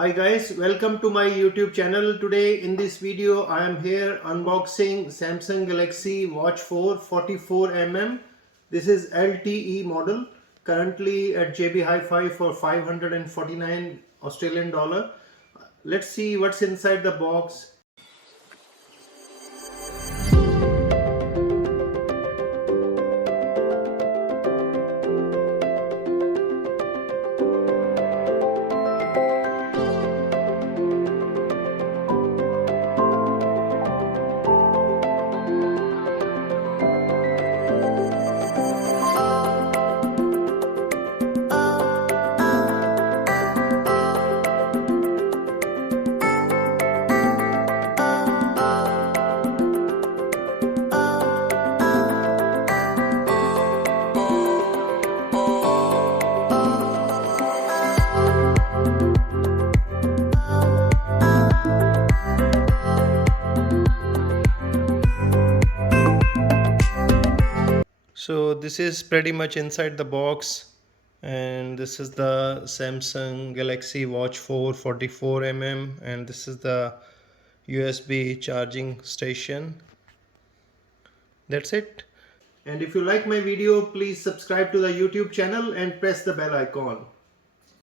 Hi guys, welcome to my YouTube channel. Today in this video I am here unboxing Samsung Galaxy Watch 4 44mm. This is LTE model, currently at JB Hi-Fi for 549 Australian dollar. Let's see what's inside the box. So this is pretty much inside the box, and this is the Samsung Galaxy Watch 4 44mm, and this is the USB charging station. That's it. And if you like my video, please subscribe to the YouTube channel and press the bell icon.